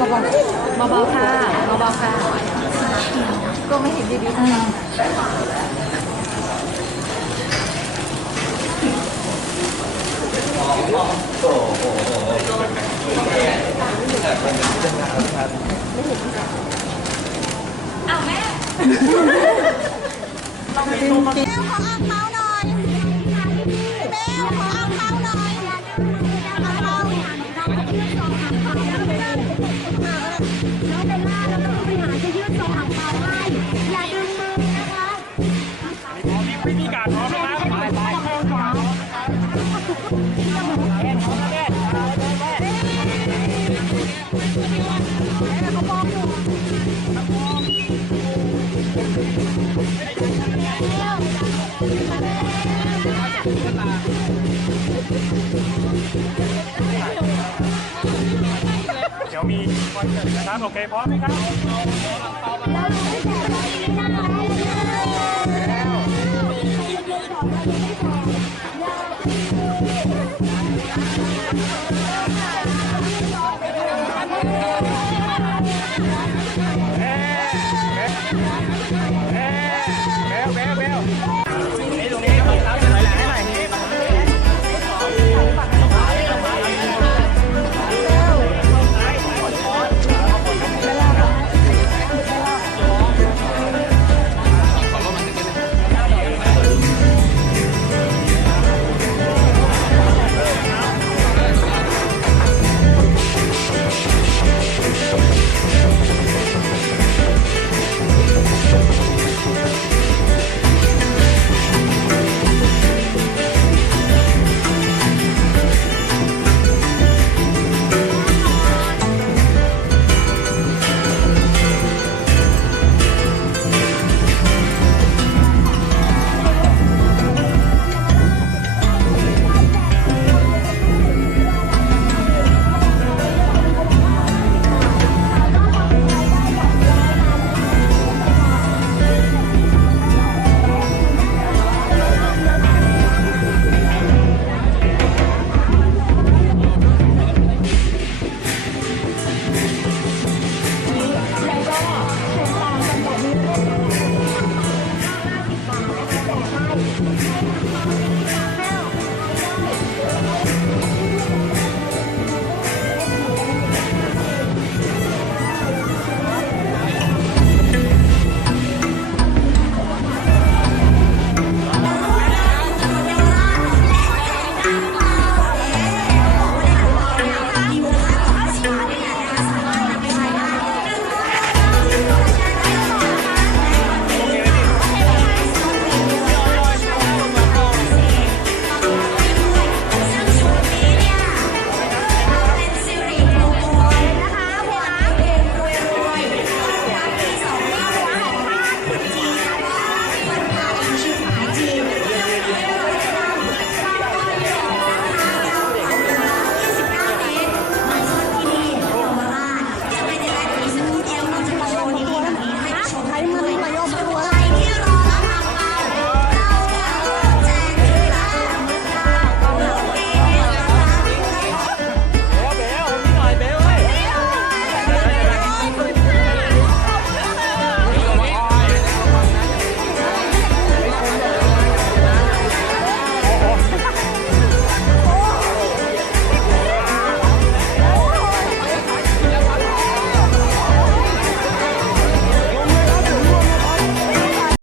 เบาๆค่ะเบาๆค่ะก็ไม่เห็นดีๆขออ่างเปาหน่อย ล่ ครับ โอเคพร้อมไหมครับแล้ว